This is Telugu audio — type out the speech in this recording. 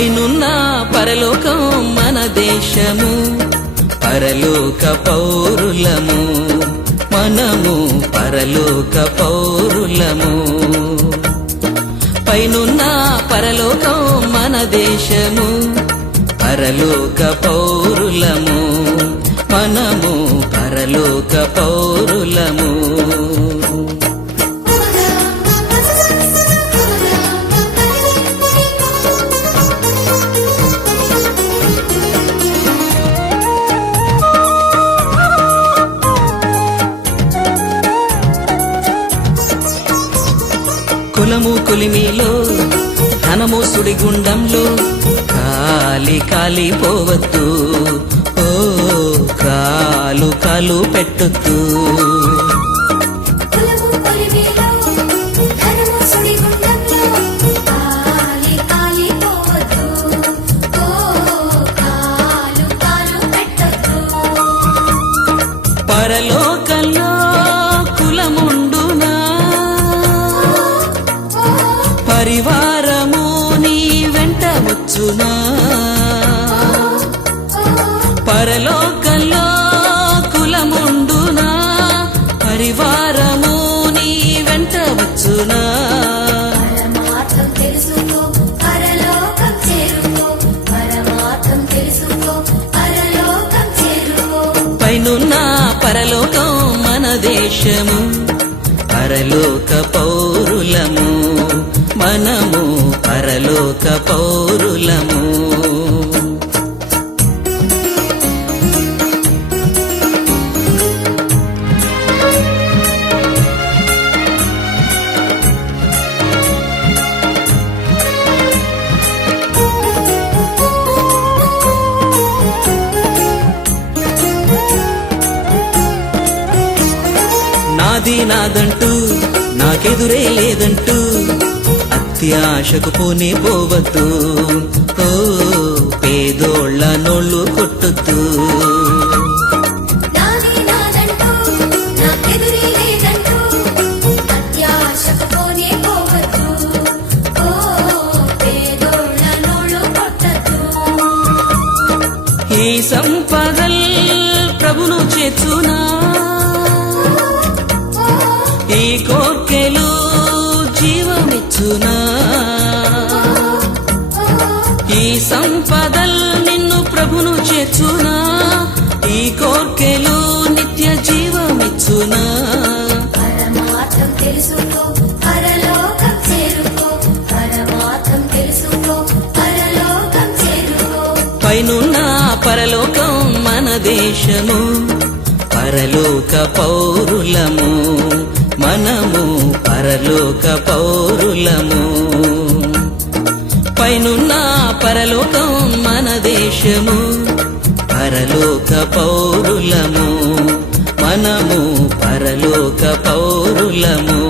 పైనున్న పరలోకం మన దేశము, పరలోక పౌరులము మనము, పరలోక పౌరులము. పైనున్న పరలోకం మన దేశము, పరలోక పౌరులము మనము, పరలోక పౌరులము. కులము కొలిమిలో ధనము సుడిగుండంలో కాలి కాలిపోవద్దు, ఓ కాలు కాలు పెట్టొద్దు. పరలోకంలో కులముండునా, పరివారము నీ వెంట వచ్చునా. పరలోకంలో కులముండునా, పరివారము నీ వెంట వచ్చునా. పైనున్న పరలోకం మన దేశము, పరలోక పౌరులము మనము, పరలోక పౌరులము. నాది నాదంటూ నాకెదురే లేదంటూ అత్యాశకు పోనే పోవద్దు, ఓ పేదోళ్ళ నోళ్ళు కొట్టొద్దు. ఈ సంపదల్ ప్రభును చేర్చునా, ఈ కోర్కెలు జీవమిచ్చునా. ఈ సంపదల్ నిన్ను ప్రభును చేర్చునా, ఈ కోర్కెలు నిత్య జీవమిచ్చునా. పైనున్న పరలోకం మన దేశము, పరలోక పౌరులము మనము, పరలోక పౌరులము. పైనున్న పరలోకం మన దేశము, పరలోక పౌరులము మనము, పరలోక పౌరులము.